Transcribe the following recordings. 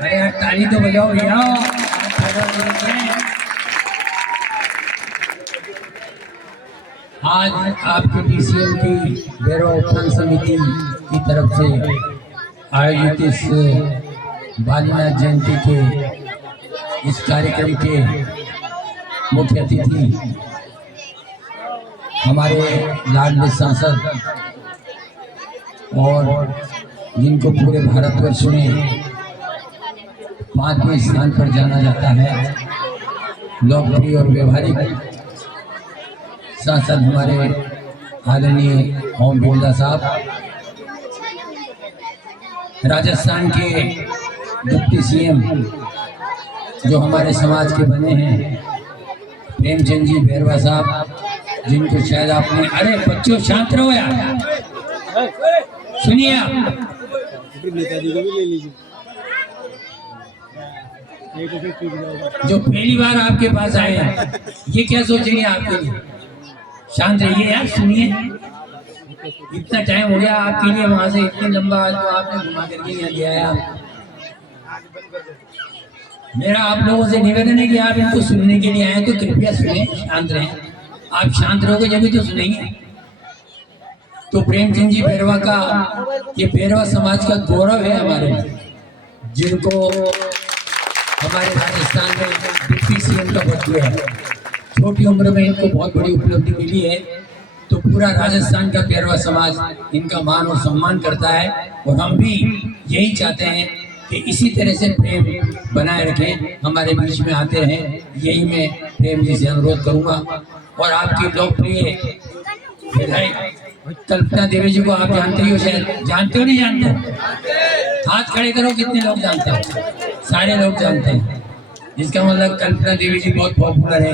अरे यार ताली तो बजाओ भैया। आज आपके DCM की भैरवा उत्थान समिति की तरफ से आयोजित इस बालीनाथ जयंती के इस कार्यक्रम के मुख्य अतिथि हमारे लाडले सांसद और जिनको पूरे भारतवर्ष में 5वें स्थान पर जाना जाता है, लोकप्रिय और व्यवहारिक सांसद हमारे आदरणीय ओम बिरला साहब, राजस्थान के डिप्टी CM जो हमारे समाज के बने हैं प्रेमचंद जी भैरवा साहब, जिनको शायद आपने, अरे बच्चों शांत रहो यार, सुनिए आप। नेताजी को भी ले लीजिए जो पहली बार आपके पास आए हैं, ये क्या सोचेंगे आपके लिए? शांत रहिए यार, सुनिए। इतना टाइम हो गया आपके लिए, वहां से इतनी लंबा जो आपने घुमा करके यहाँ ले आया। मेरा आप लोगों से निवेदन है कि आप इनको सुनने के लिए आए तो कृपया सुने, शांत रहें। आप शांत रहोगे जब भी तो सुनेंगे। तो प्रेमचंद जी भैरवा का, ये भैरवा समाज का गौरव है हमारे लिए, जिनको हमारे राजस्थान में डिप्टी CM का पद दिया है। छोटी उम्र में इनको बहुत बड़ी उपलब्धि मिली है, तो पूरा राजस्थान का भैरवा समाज इनका मान और सम्मान करता है। और हम भी यही चाहते हैं कि इसी तरह से प्रेम बनाए रखें, हमारे बीच में आते रहें, यही मैं प्रेम जी से अनुरोध करूंगा। और आपकी लोकप्रिय विधायक कल्पना देवी जी को आप जानते ही हो, शायद जानते हो, नहीं जानते? हाथ खड़े करो, कितने लोग जानते हो? सारे लोग जानते हैं। इसका मतलब कल्पना देवी जी बहुत पॉपुलर है।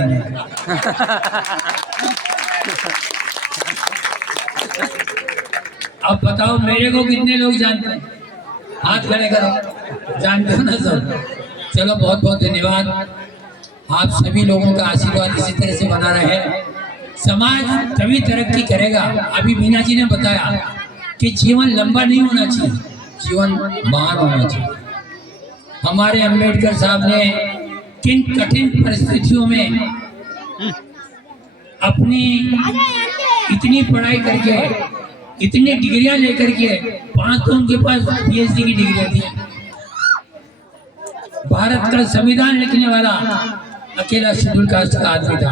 अब बताओ मेरे को कितने लोग जानते हैं? हाथ खड़े करो, जानते हो ना सब? चलो बहुत बहुत धन्यवाद। आप सभी लोगों का आशीर्वाद इसी तरह से बना रहे। समाज तभी तरक्की करेगा। अभी मीना जी ने बताया कि जीवन लंबा नहीं होना चाहिए, जीवन महान होना चाहिए। हमारे अंबेडकर साहब ने किन कठिन परिस्थितियों में अपनी इतनी पढ़ाई करके, इतनी डिग्रियां लेकर के, 5 तो उनके पास PhD की डिग्रियां थी। भारत का संविधान लिखने वाला अकेला शेड्यूल कास्ट का आदमी था।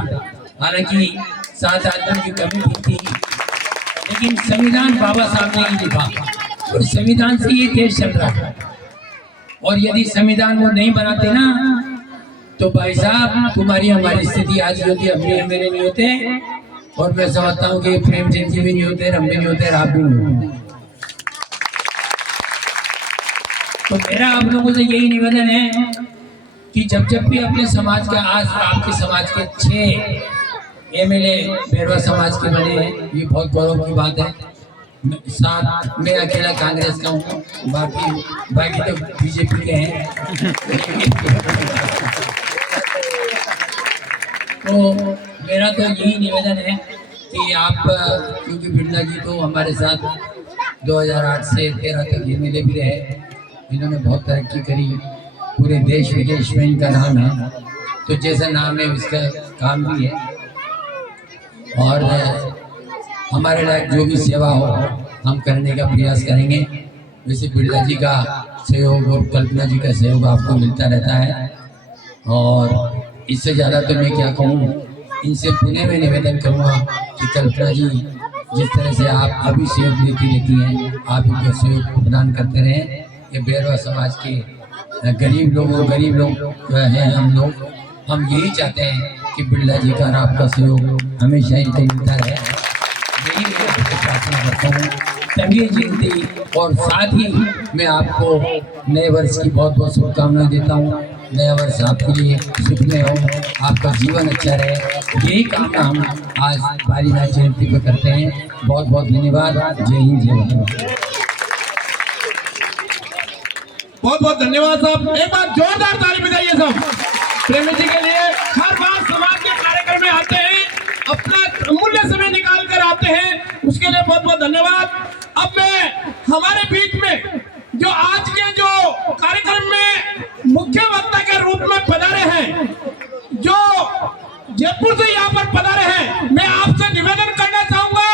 हालांकि 7 आदमी की कमी थी, लेकिन संविधान बाबा साहब ने ही लिखा और संविधान से ये देश चल रहा है। और यदि संविधान वो नहीं बनाते ना, तो भाई साहब तुम्हारी हमारी स्थिति आज होती, हम भी मेरे नहीं होते। और मैं समझता हूँ कि प्रेमचंद जी भी नहीं होते, हम भी नहीं होते, आप भी नहीं होते। तो मेरा आप लोगों से यही निवेदन है कि जब जब भी अपने समाज का, आज आपके समाज के 6 MLA भैरवा समाज के बने हैं, ये बहुत गौरव की बात है। साथ मैं अकेला कांग्रेस का हूँ, बाकी तो BJP के हैं। तो मेरा तो यही निवेदन है कि आप, क्योंकि बिरला जी तो हमारे साथ 2008 से 13 तक MLA भी रहे, इन्होंने बहुत तरक्की करी, पूरे देश विदेश में इनका नाम है। तो जैसा नाम है उसका काम भी है। और हमारे लायक जो भी सेवा हो हम करने का प्रयास करेंगे। वैसे बिरला जी का सहयोग और कल्पना जी का सहयोग आपको मिलता रहता है। और इससे ज़्यादा तो मैं क्या कहूँ, इनसे पुणे में निवेदन करूँगा कि कल्पना जी जिस तरह से आप अभी सहयोग देती रहती हैं, आप इनको सहयोग प्रदान करते रहें। ये भैरवा समाज के गरीब लोग हैं हम यही चाहते हैं कि बिरला जी का और आपका सहयोग हमेशा इनको मिलता रहे। यही मैं आपसे प्रार्थना करता हूँ, तभी जयंती। और साथ ही मैं आपको नए वर्ष की बहुत बहुत शुभकामनाएं देता हूँ। नया वर्ष आपके लिए सुखमय हो, आपका जीवन अच्छा रहे, यही कामना हम आज बालीनाथ जयंती पर करते हैं। बहुत बहुत धन्यवाद। जय हिंद, जय भारत। बहुत बहुत धन्यवाद साहब। एक बार जोरदार ताली बजाइए सब प्रेमी जी के लिए। हर बार समाज के कार्यक्रम में आते हैं, अपना अमूल्य समय निकाल कर आते हैं, उसके लिए बहुत बहुत धन्यवाद। अब मैं हमारे बीच में जो आज के जयपुर से यहाँ पर पधारे हैं। मैं आपसे निवेदन करना चाहूंगा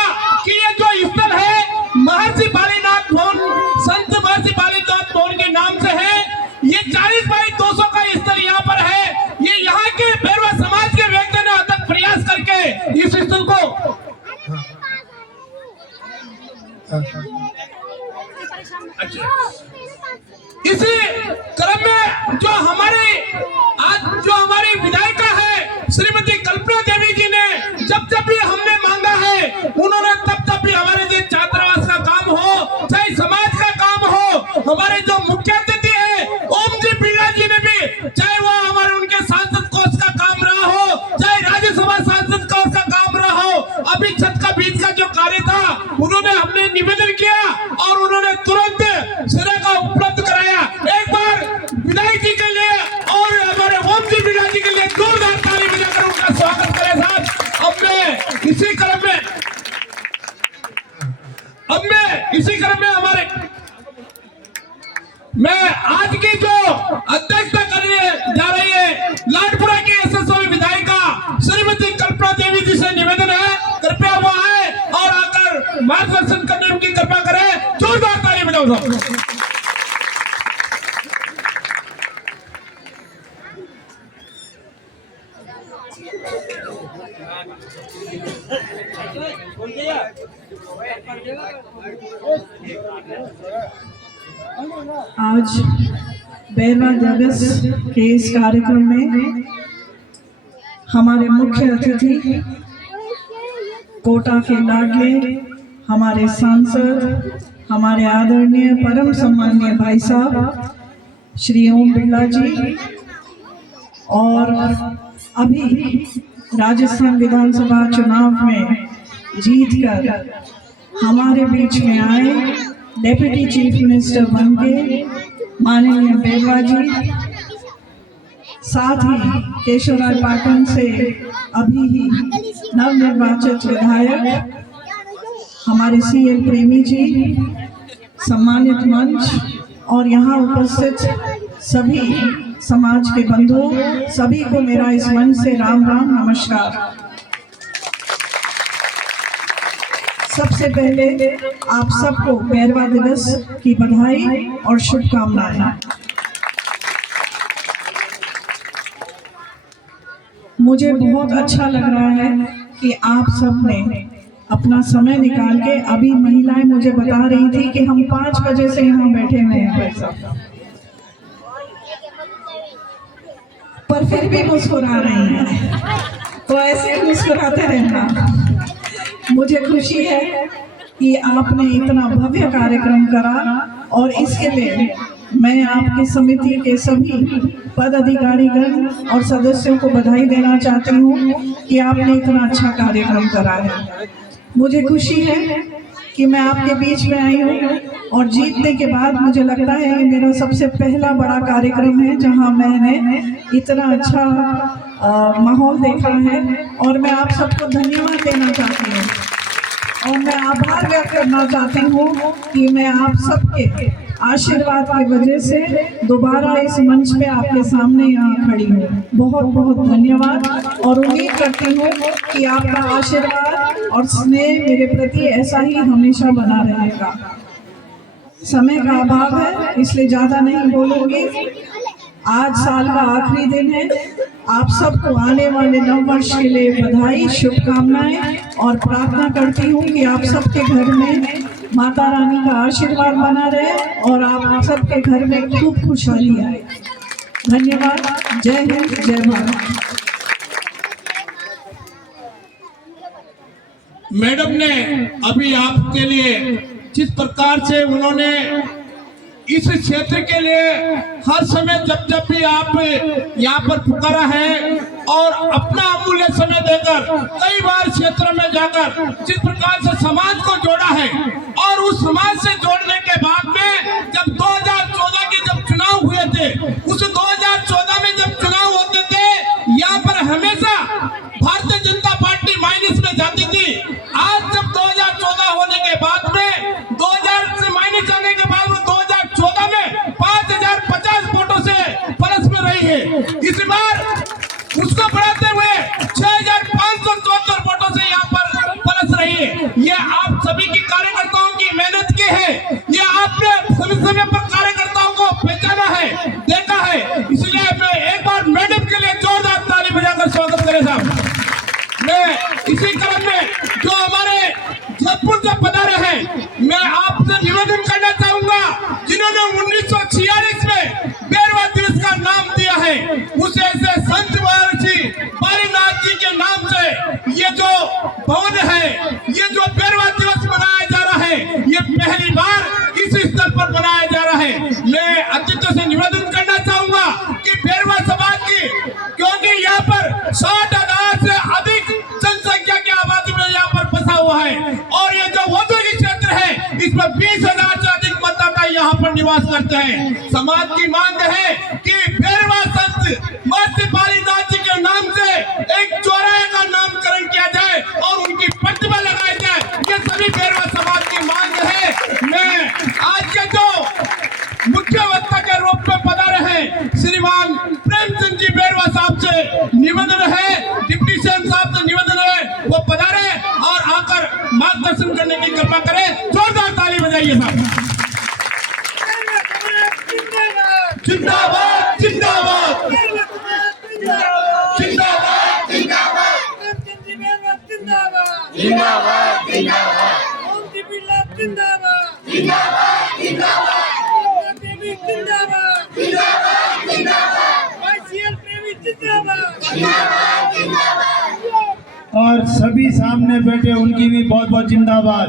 कि ये जो स्थल है महर्षि बालीनाथ भवन, संत महर्षि बालीनाथ भवन के नाम से है। ये 40x200 का स्थल यहाँ पर है। ये यहाँ के भैरवा समाज के व्यक्ति ने अथक प्रयास करके इस स्थल को इसी क्रम में जो हमारी विधायिका है श्रीमती कल्पना देवी जी ने जब भी हमने मांगा है, उन्होंने तब भी हमारे जो छात्रावास का काम हो, चाहे समाज का काम हो, हमारे जो मुख्य अतिथि है ओम जी बिरला जी ने भी, चाहे वो हमारे उनके सांसद कोष का काम रहा हो, चाहे राज्यसभा सांसद कोष का काम रहा हो, अभी छत का बीच का जो कार्य था उन्होंने हमने निवेदन किया और उन्होंने तुरंत सिरे का उपलब्ध कराया। एक बार विधायक जी के लिए और हमारे ओम जी बिरला जी के लिए जोरदार ताली बजाकर उनका स्वागत करें साहब। अब मैं इसी क्रम में मैं आज की जो अध्यक्षता करने जा रही है लाडपुरा की यशस्वी विधायिका श्रीमती कल्पना देवी जी से निवेदन है, कृपया वो आए और आकर मार्गदर्शन करने की कृपा करें। जोरदार ताली बजाओ साहब। आज भैरवा दिवस के इस कार्यक्रम में हमारे मुख्य अतिथि कोटा के लाडले हमारे सांसद, हमारे आदरणीय परम सम्माननीय भाई साहब श्री ओम बिरला जी, और अभी राजस्थान विधानसभा चुनाव में जीतकर हमारे बीच में आए डेप्यूटी चीफ मिनिस्टर बन के माननीय भैरवा जी, साथ ही केशवराज पाटन से अभी ही नवनिर्वाचित विधायक हमारे सीएल प्रेमी जी, सम्मानित मंच और यहाँ उपस्थित सभी समाज के बंधु, सभी को मेरा इस मंच से राम राम नमस्कार। सबसे पहले आप सबको भैरवा दिवस की बधाई और शुभकामनाएं। मुझे बहुत अच्छा लग रहा है कि आप सब ने अपना समय निकाल के, अभी महिलाएं मुझे बता रही थी कि हम 5 बजे से यहाँ बैठे हुए हैं भाई साहब, पर फिर भी मुस्कुरा रही हैं, तो ऐसे मुस्कुराते रहना। मुझे खुशी है कि आपने इतना भव्य कार्यक्रम करा और इसके लिए मैं आपकी समिति के सभी पदाधिकारीगण और सदस्यों को बधाई देना चाहती हूँ कि आपने इतना अच्छा कार्यक्रम करा है। मुझे खुशी है कि मैं आपके बीच में आई हूँ और जीतने के बाद मुझे लगता है ये मेरा सबसे पहला बड़ा कार्यक्रम है जहाँ मैंने इतना अच्छा माहौल देखा है, और मैं आप सबको धन्यवाद देना चाहती हूँ और मैं आभार व्यक्त करना चाहती हूँ कि मैं आप सबके आशीर्वाद की वजह से दोबारा इस मंच पे आपके सामने यहाँ खड़ी हूँ। बहुत बहुत धन्यवाद और उम्मीद करती हूँ कि आपका आशीर्वाद और स्नेह मेरे प्रति ऐसा ही हमेशा बना रहेगा। समय का अभाव है इसलिए ज़्यादा नहीं बोलूँगी। आज साल का आखिरी दिन है, आप सबको आने वाले नव वर्ष के लिए बधाई, शुभकामनाएं और प्रार्थना करती हूँ कि आप सबके घर में माता रानी का आशीर्वाद बना रहे और आप सबके घर में खूब खुशहाली आए। धन्यवाद। जय हिंद, जय भारत। मैडम ने अभी आपके लिए जिस प्रकार से उन्होंने इस क्षेत्र के लिए हर समय जब भी आप यहाँ पर पुकारा है और अपना अमूल्य समय देकर कई बार क्षेत्र में जाकर जिस प्रकार से समाज को जोड़ा है, और उस समाज से जोड़ने के बाद में जब 2014 के जब चुनाव हुए थे, उस 2014 में जब चुनाव होते थे यहाँ पर हमेशा भारतीय जनता पार्टी माइनस में जाती थी। आज जब 2014 होने के बाद में 2000 से माइनस जाने के बाद 2014 में 5050 वोटों से प्लस में रही है। इस बार उसको बढ़ाते हुए 6000 ने 1946 में बैरवा दिवस का नाम दिया है। उस ऐसे संत महर्षि बालीनाथ जी के नाम से ये जो भवन है, ये जो बैरवा दिवस मनाया जा रहा है, ये पहली बार इस स्तर पर मनाया जा रहा है। मैं अतिथि से निवेदन करना चाहूंगा कि बैरवा समाज की, क्योंकि यहाँ पर 60,000 से अधिक जनसंख्या की आबादी में यहाँ पर बसा हुआ है और ये जो औद्योगिक क्षेत्र है इसमें 20,000 से अधिक मतदाता यहाँ पर निवास करते हैं। समाज की मांग है कि बैरवा संत महर्षि बालीनाथ जी के नाम से एक चौराहे का नामकरण किया जाए और उनकी प्रतिमा लगाई जाए। ये सभी बैरवा समाज की मांग है। मैं आज के जो मुख्य वक्ता के रूप में पधारे हैं श्रीमान प्रेमचंद जी बैरवा साहब से निवेदन है, डिप्टी सीएम साहब से निवेदन है, वो पधारे और आकर मार्गदर्शन करने की कृपा करें। जोरदार ताली बजाइए साहब। जिंदाबाद जिंदाबाद जिंदाबाद और सभी सामने बैठे उनकी भी बहुत बहुत जिंदाबाद।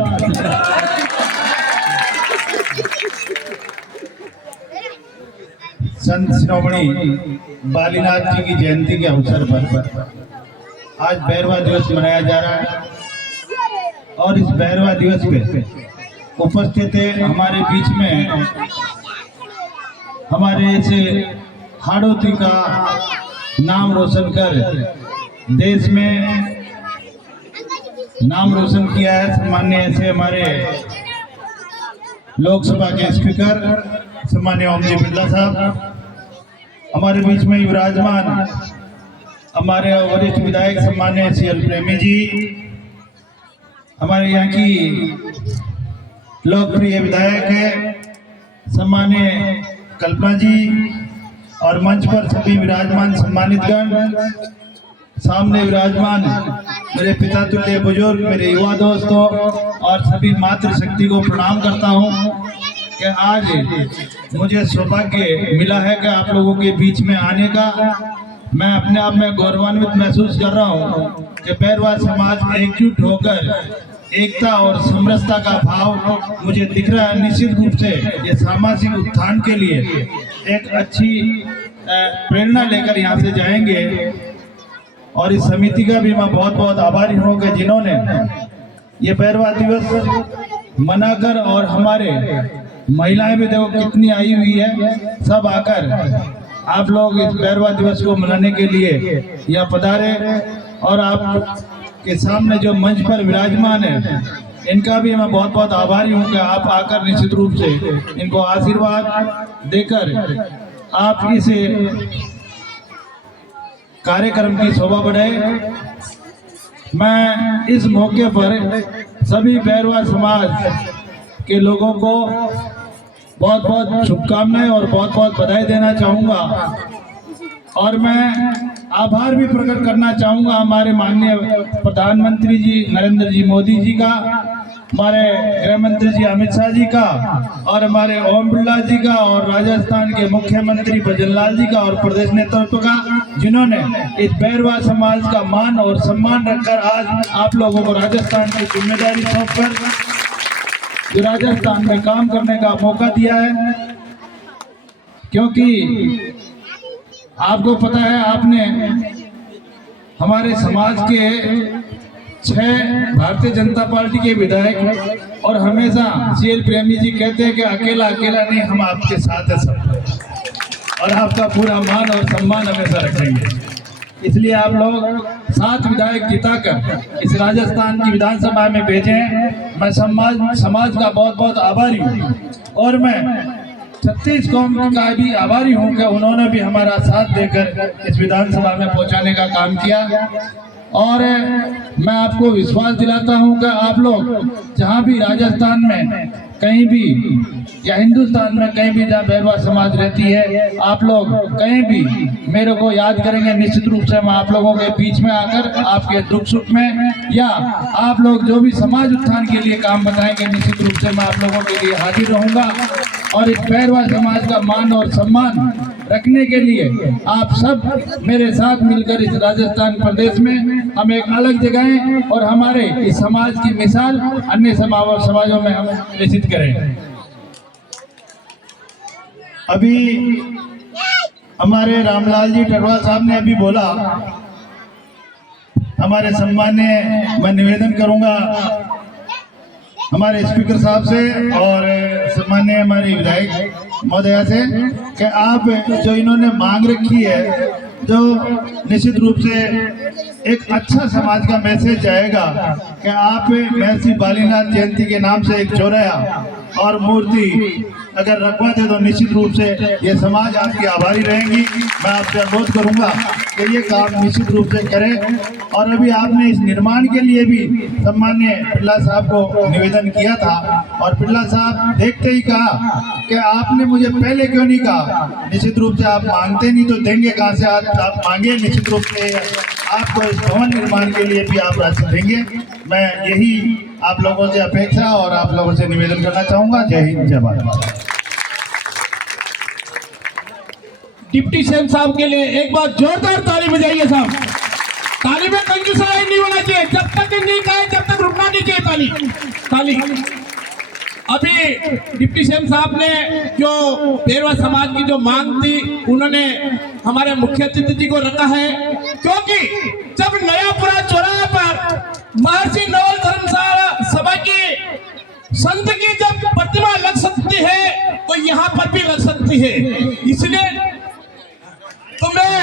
संत शिरोमणि बालीनाथ जी की जयंती के अवसर पर आज बैरवा दिवस मनाया जा रहा है और इस बैरवा दिवस पे उपस्थित है हमारे बीच में हमारे ऐसे हाड़ोती का नाम रोशन कर देश में नाम रोशन किया है। सम्मान्य ऐसे हमारे लोकसभा के स्पीकर सम्मान्य ओम जी बिरला साहब, हमारे बीच में विराजमान हमारे वरिष्ठ विधायक सम्मान्य CL प्रेमी जी, हमारे यहाँ की लोकप्रिय विधायक है सम्मान्य कल्पना जी, और मंच पर सभी विराजमान सम्मानितगण, सामने विराजमान मेरे पिता तुल्य बुजुर्ग, मेरे युवा दोस्तों और सभी मातृशक्ति को प्रणाम करता हूँ कि आज मुझे सौभाग्य मिला है कि आप लोगों के बीच में आने का। मैं अपने आप में गौरवान्वित महसूस कर रहा हूँ कि बैरवा समाज एकजुट होकर एकता और समरसता का भाव मुझे दिख रहा है। निश्चित रूप से ये सामाजिक उत्थान के लिए एक अच्छी प्रेरणा लेकर यहाँ से जाएंगे और इस समिति का भी मैं बहुत बहुत आभारी हूँ कि जिन्होंने ये बैरवा दिवस मनाकर, और हमारे महिलाएं भी देखो कितनी आई हुई है, सब आकर आप लोग इस बैरवा दिवस को मनाने के लिए यहाँ पधारे और आप के सामने जो मंच पर विराजमान है इनका भी मैं बहुत बहुत आभारी हूँ कि आप आकर निश्चित रूप से इनको आशीर्वाद देकर आप इस कार्यक्रम की शोभा बढ़ाए। मैं इस मौके पर सभी बैरवा समाज के लोगों को बहुत बहुत शुभकामनाएं और बहुत बहुत बधाई देना चाहूँगा और मैं आभार भी प्रकट करना चाहूँगा हमारे माननीय प्रधानमंत्री जी नरेंद्र जी मोदी जी का, हमारे गृह मंत्री जी अमित शाह जी का, और हमारे ओम बिरला जी का, और राजस्थान के मुख्यमंत्री भजनलाल जी का, और प्रदेश नेतृत्व का, जिन्होंने इस बैरवा समाज का मान और सम्मान रखकर आज आप लोगों को राजस्थान की जिम्मेदारी सौंपकर जो राजस्थान में काम करने का मौका दिया है। क्योंकि आपको पता है, आपने हमारे समाज के 6 भारतीय जनता पार्टी के विधायक, और हमेशा CL प्रेमी जी कहते हैं कि अकेला अकेला नहीं, हम आपके साथ है सब, और आपका पूरा मान और सम्मान हमेशा रखेंगे। इसलिए आप लोग 7 विधायक जिताकर इस राजस्थान की विधानसभा में भेजे हैं। मैं समाज का बहुत बहुत आभारी हूँ और मैं छत्तीस कौम का भी आभारी हूँ कि उन्होंने भी हमारा साथ देकर इस विधानसभा में पहुँचाने का काम किया। और मैं आपको विश्वास दिलाता हूँ कि आप लोग जहाँ भी राजस्थान में कहीं भी या हिंदुस्तान में कहीं भी जहाँ बैरवा समाज रहती है, आप लोग कहीं भी मेरे को याद करेंगे। निश्चित रूप से मैं आप लोगों के बीच में आकर आपके दुख सुख में, या आप लोग जो भी समाज उत्थान के लिए काम बताएंगे, निश्चित रूप से मैं आप लोगों के लिए हाजिर रहूँगा। और इस बैरवा समाज का मान और सम्मान रखने के लिए आप सब मेरे साथ मिलकर इस राजस्थान प्रदेश में हम एक अलग जगह और हमारे इस समाज की मिसाल अन्य समाजों में हम निश्चित करें। अभी हमारे रामलाल जी टटवाल साहब ने अभी बोला, हमारे सम्मान्य मैं निवेदन करूंगा हमारे स्पीकर साहब से और सम्मान्य हमारे विधायक महोदया से कि आप जो इन्होंने मांग रखी है, जो निश्चित रूप से एक अच्छा समाज का मैसेज जाएगा कि आप महर्षि बालीनाथ जयंती के नाम से एक चौराहा और मूर्ति अगर रखवा दे तो निश्चित रूप से ये समाज आपकी आभारी रहेंगी। मैं आपसे अनुरोध करूंगा कि ये काम निश्चित रूप से करें। और अभी आपने इस निर्माण के लिए भी सम्मान्य पिल्ला साहब को निवेदन किया था और पिल्ला साहब देखते ही कहा कि आपने मुझे पहले क्यों नहीं कहा। निश्चित रूप से आप मांगते नहीं तो देंगे कहाँ से, आप मांगे, निश्चित रूप से आपको इस भवन निर्माण के लिए भी आप राशि देंगे। मैं यही आप लोगों से अपेक्षा और आप लोगों से निवेदन करना चाहूंगा। जय हिंद, जय भारत। डिप्टी सीएम साहब के लिए एक बार जोरदार ताली बजाइए साहब। ताली में कंजूसाई नहीं होना चाहिए, जब तक नहीं कहे जब तक रुकना नहीं चाहिए। ताली अभी डिप्टी सीएम साहब ने जो बैरवा समाज की जो मांग थी उन्होंने हमारे मुख्य अतिथि जी को रखा है, क्योंकि जब नयापुरा चौराहे पर महर्षि नवल धर्मशाला सभा की संत की जब प्रतिमा लग सकती है तो यहाँ पर भी लग सकती है। इसलिए तो मैं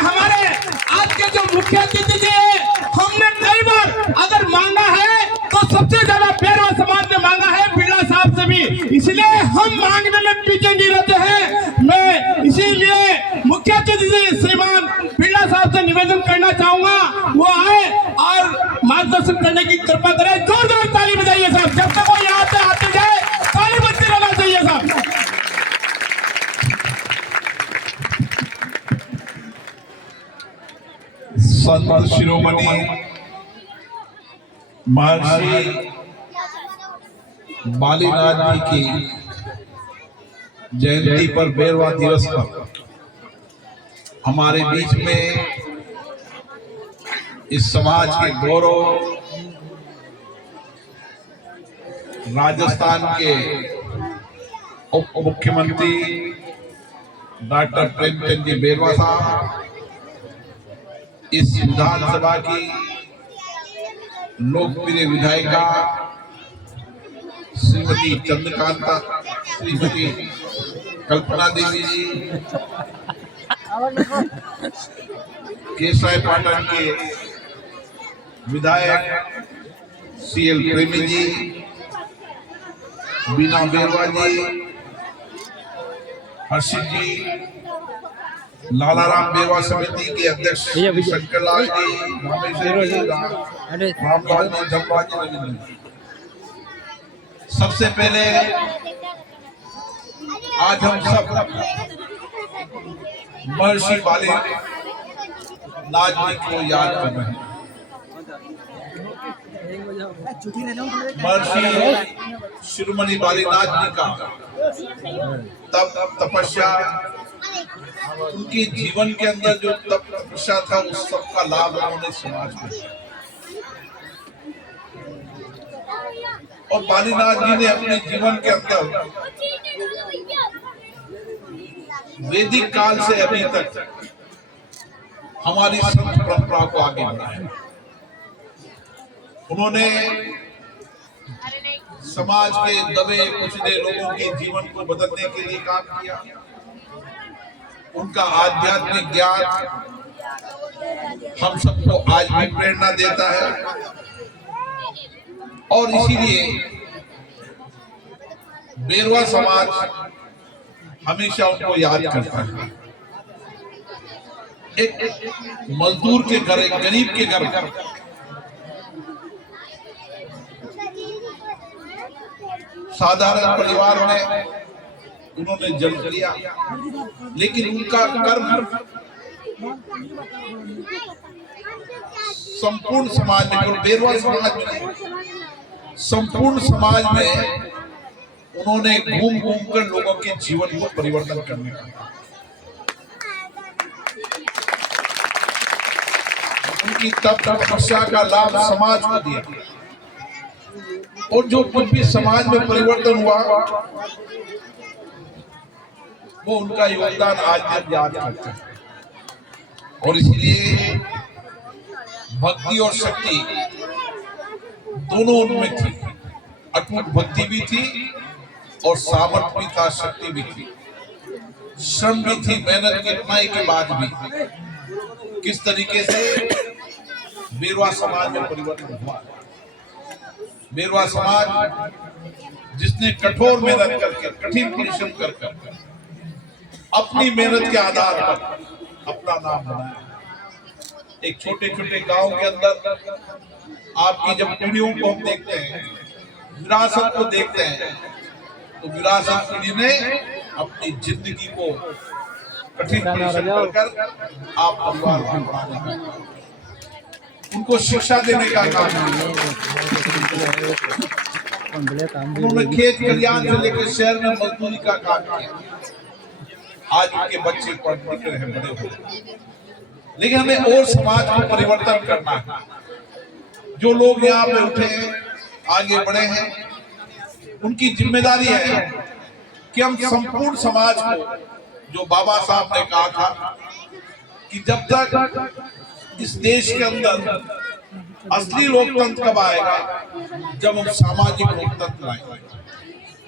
हमारे आज के जो मुख्य अतिथि जी है, हमने कई बार अगर मांगा है तो सबसे ज्यादा बैरवा समाज ने मांगा है, बिरला साहब से भी, इसलिए हम मांगने में पीछे नहीं रहते हैं। मैं इसीलिए मुख्य अतिथि श्रीमान बिरला साहब से निवेदन करना चाहूंगा वो आए और मार्गदर्शन करने की कृपा करें। जोरदार ताली बजाइए साहब, जब तक वो यहाँ पे आते जाए ताली बजती रहना चाहिए साहब। संत शिरोमणि महर्षि बालीनाथ जी की जयंती पर बैरवा दिवस पर हमारे बीच में इस समाज के गौरव राजस्थान के उप मुख्यमंत्री डॉक्टर प्रेमचंद जी बैरवा साहब, इस विधानसभा की लोकप्रिय विधायिका श्रीमती चंद्रकांता, श्रीमती कल्पना देवी जी, केसराय पाटन के विधायक CL प्रेमी जी, बीना बैरवा जी, हर्षित जी, लालाराम बैरवा समिति के अध्यक्ष शंकरलाल जी, रामेश्वर जी, रामलाल जी, धमलाल जी, रविंद्र जी। सबसे पहले आज हम सब महर्षि बालीनाथ जी को याद कर रहे हैं। महर्षि शिरोमणि बालीनाथ जी का तप तपस्या, उनके जीवन के अंदर जो तप तपस्या था उस सब का लाभ उन्होंने समाज को दिया। और बालीनाथ जी ने अपने जीवन के अंदर वैदिक काल से अभी तक हमारी संत परंपरा को आगे बढ़ाया। उन्होंने समाज के दबे कुचले लोगों के जीवन को बदलने के लिए काम किया। उनका आध्यात्मिक ज्ञान हम सबको आज भी प्रेरणा देता है और इसीलिए बैरवा समाज हमेशा उनको याद करता है। एक मजदूर के घर, एक गरीब के घर साधारण परिवार में उन्होंने जन्म लिया, लेकिन उनका कर्म संपूर्ण समाज में, बैरवा समाज में, संपूर्ण समाज में उन्होंने घूम घूम कर लोगों के जीवन को परिवर्तन करने का, उनकी तपस्या का लाभ समाज को दिया, और जो कुछ भी समाज में परिवर्तन हुआ वो उनका योगदान आज भी हम याद करते हैं। और इसीलिए भक्ति और शक्ति दोनों उनमें थी, अटूट भक्ति भी थी और सामर्थ्य भी था, शक्ति भी थी, श्रम भी थी, मेहनत की कमाई के बाद भी किस तरीके से बेरवा समाज में परिवर्तन हुआ। बेरवा समाज जिसने कठोर मेहनत करके, कठिन परिश्रम कर अपनी मेहनत के आधार पर अपना नाम बनाया। एक छोटे छोटे गांव के अंदर आपकी जब पीढ़ियों को हम देखते हैं, विरासत को देखते हैं, तो विरासत पीढ़ी ने अपनी जिंदगी को कठिन परिश्रम कर आप परिवार को बढ़ाने का, उनको शिक्षा देने का काम किया। उन्होंने खेत खलियान से लेकर शहर में मजदूरी का काम किया। आज उनके बच्चे पढ़ लिख रहे हैं, बड़े हो गए, लेकिन हमें और समाज को परिवर्तन करना है। जो लोग यहाँ पे उठे हैं, आगे बढ़े हैं, उनकी जिम्मेदारी है कि हम संपूर्ण समाज को, जो बाबा साहब ने कहा था कि जब तक इस देश के अंदर असली लोकतंत्र कब आएगा, जब हम सामाजिक लोकतंत्र लाएंगे,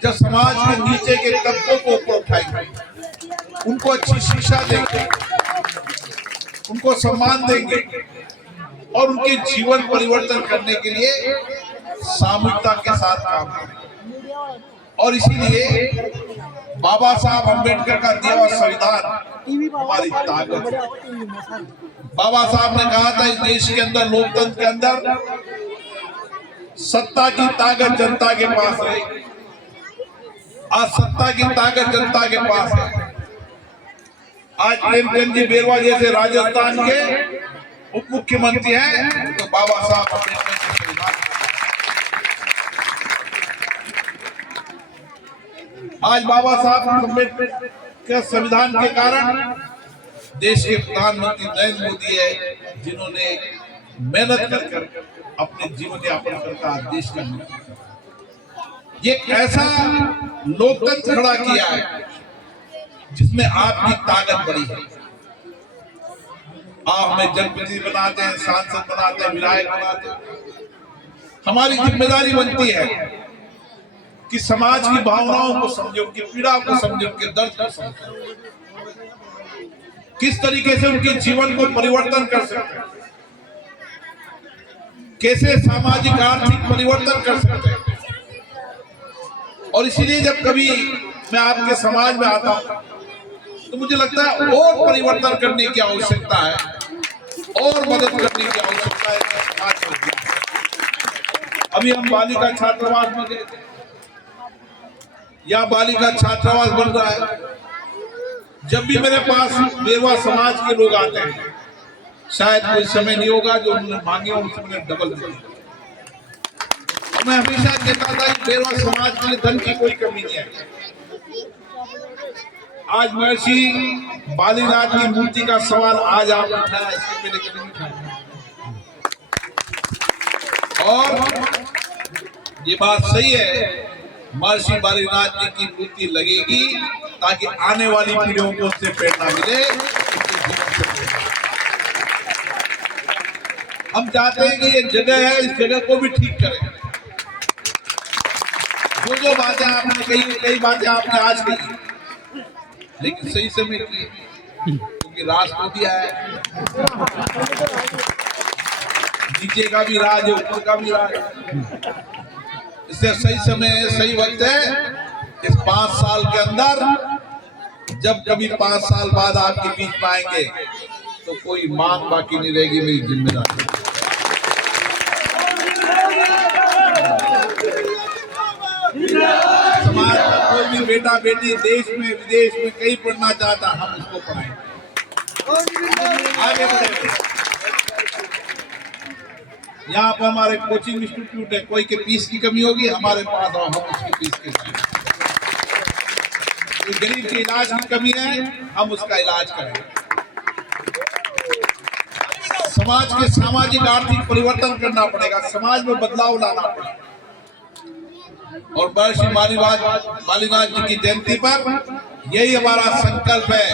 जब समाज के नीचे के तबकों को ऊपर उठाएंगे, उनको अच्छी शिक्षा देंगे, उनको सम्मान देंगे और उनके जीवन परिवर्तन करने के लिए सामूहिकता के साथ काम करेंगे। और इसीलिए बाबा साहब अम्बेडकर का दिया हुआ संविधान हमारी ताकत है। बाबा साहब ने कहा था, इस देश के अंदर, लोकतंत्र के अंदर सत्ता की ताकत जनता के पास है। आज सत्ता की ताकत जनता के पास है। आज प्रेमचंद जी बेरवा जैसे राजस्थान के उप मुख्यमंत्री हैं, तो बाबा साहब अम्बेडकर के संविधान। आज बाबा साहब अम्बेडकर के संविधान के कारण देश के प्रधानमंत्री नरेंद्र मोदी है, जिन्होंने मेहनत कर अपने जीवन यापन कर देश का नेतृत्व, ये ऐसा लोकतंत्र खड़ा किया है जिसमें आपकी ताकत बड़ी है। आप हमें जनप्रतिनिधि बनाते हैं, सांसद बनाते हैं, विधायक बनाते हैं। हमारी जिम्मेदारी बनती है कि समाज की भावनाओं को समझे, उनकी पीड़ा को समझे, उनके दर्द को समझे, किस तरीके से उनके जीवन को परिवर्तन कर सकते हैं, कैसे सामाजिक आर्थिक परिवर्तन कर सकते हैं। और इसीलिए जब कभी मैं आपके समाज में आता हूं तो मुझे लगता है और परिवर्तन करने की आवश्यकता है, और मदद करने की आवश्यकता है। अभी हम बालिका छात्रावास में गए थे, या बालिका छात्रावास बन रहा है। जब भी मेरे पास बेरवा समाज के लोग आते हैं, शायद कोई समय नहीं होगा जो उन्होंने मांगे और उसने डबल दिया। मैं हमेशा कहता था कि बेरवा समाज के लिए धन की कोई कमी नहीं है। आज महर्षि बालीनाथ की मूर्ति का सवाल आज आप उठाया, इससे पहले कभी नहीं उठाया। और ये बात सही है, महर्षि बालीनाथ जी की मूर्ति लगेगी ताकि आने वाली पीढ़ियों को उससे प्रेरणा मिले। हम चाहते हैं कि ये जगह है, इस जगह को भी ठीक करें। जो बातें आपने कही, कई बातें आपने आज कही, लेकिन सही समय की, क्योंकि राज तो दिया है, नीचे का भी राज है, ऊपर का भी राज है। इससे सही समय है, सही वक्त है। इस 5 साल के अंदर, जब कभी 5 साल बाद आपके बीच में आएंगे तो कोई मांग बाकी नहीं रहेगी। मेरी जिम्मेदारी समाज का कोई भी बेटा बेटी देश में विदेश में कहीं पढ़ना चाहता, हम उसको पढ़ाएंगे, आगे बढ़ेंगे। यहाँ पर हमारे कोचिंग इंस्टीट्यूट है, कोई के फीस की कमी होगी, हमारे पास आओ, हम उसकी फीस के कोई गरीब के इलाज की कमी है, हम उसका इलाज करें। समाज के सामाजिक आर्थिक परिवर्तन करना पड़ेगा, समाज में बदलाव लाना पड़ेगा। और महर्षि मालीनाथ जी की जयंती पर यही हमारा संकल्प है।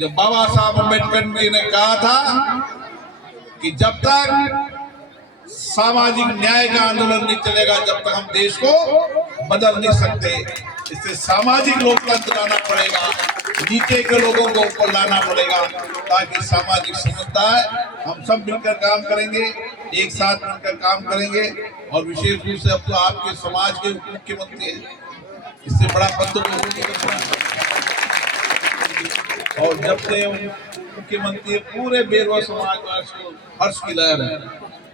जब बाबा साहब अम्बेडकर जी ने कहा था कि जब तक सामाजिक न्याय का आंदोलन नहीं चलेगा, जब तक हम देश को बदल नहीं सकते। इससे सामाजिक लोकतंत्र लाना पड़ेगा, नीचे के लोगों को ऊपर लाना पड़ेगा, ताकि सामाजिक समुदाय हम सब मिलकर काम करेंगे, एक साथ मिलकर काम करेंगे। और विशेष रूप से अब तो आपके समाज के मुख्यमंत्री हैं, इससे बड़ा पद तो और जब से मुख्यमंत्री पूरे बेरवा समाज को हर्ष की लहर है।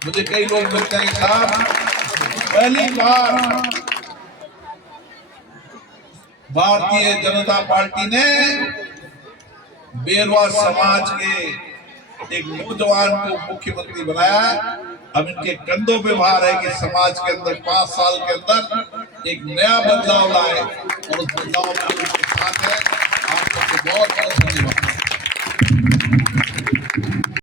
मुझे कई लोग मिलते हैं साहब, पहली बार भारतीय जनता पार्टी ने बेरवा समाज के एक नौजवान को मुख्यमंत्री बनाया। अब इनके कंधों पे भार है कि समाज के अंदर 5 साल के अंदर एक नया बदलाव लाए, और उस बदलाव में साथ है। आपको बहुत बहुत धन्यवाद।